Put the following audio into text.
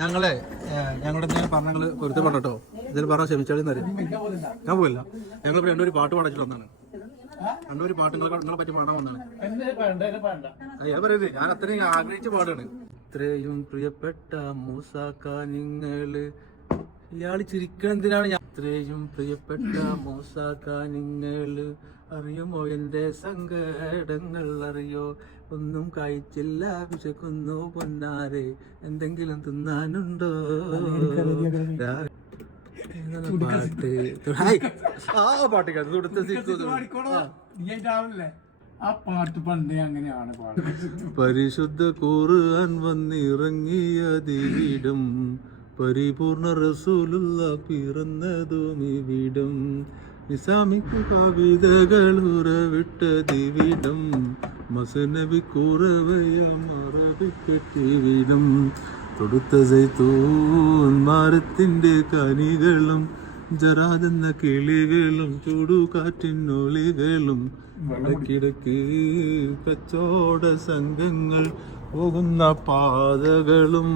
ഞങ്ങളെ ഞങ്ങളുടെ എന്തെങ്കിലും പറഞ്ഞങ്ങൾ പൊരുത്തപ്പെട്ടോ ഇതിൽ പറഞ്ഞാൽ ക്ഷമിച്ചാലും തരും. ഞാൻ പോയില്ല. ഞങ്ങൾ രണ്ടൊരു പാട്ട് പാടിച്ചിട്ട് വന്നാണ്. രണ്ടൊരു പാട്ട് നിങ്ങളെ പറ്റി പാടാൻ വന്നാണ്. ഞാൻ പറയുന്നത് ഞാൻ അത്രയും ആഗ്രഹിച്ച പാടാണ്. ഇത്രയും പ്രിയപ്പെട്ട മൂസാക്ക നിങ്ങള് ഇയാള് ചിരിക്കണം എന്തിനാണ്? ഇത്രയും പ്രിയപ്പെട്ട മൂസാക്ക നിങ്ങള് അറിയുമോ എന്റെ സങ്കടങ്ങൾ അറിയോ? ഒന്നും കഴിച്ചില്ല വിശക്കുന്നു പൊന്നാരെ എന്തെങ്കിലും തിന്നാനുണ്ടോ? പാട്ട് ആ പാട്ട് ആ പാട്ട് പണ്ടേ അങ്ങനെയാണ് പാടുന്നത്. പരിശുദ്ധ ഖുർആൻ വന്നിറങ്ങിയ ദിവിടം പരിപൂർണ റസൂലുള്ള പിറന്നതും ഇവിടം ഇസ്ലാമിക് കവിതകൾ ഉറവിട്ട ദിവിടം മസനബി കുറവയ മറവിക്കെട്ടിവിടം തൊടുത്ത സൈത്തൂൻ മരത്തിന്റെ കനികളും ജറാതെന്ന കിളികളും ചൂടുകാറ്റിനൊളികളും ഇടയ്ക്കിടയ്ക്ക് കച്ചവട സംഘങ്ങൾ പോകുന്ന പാതകളും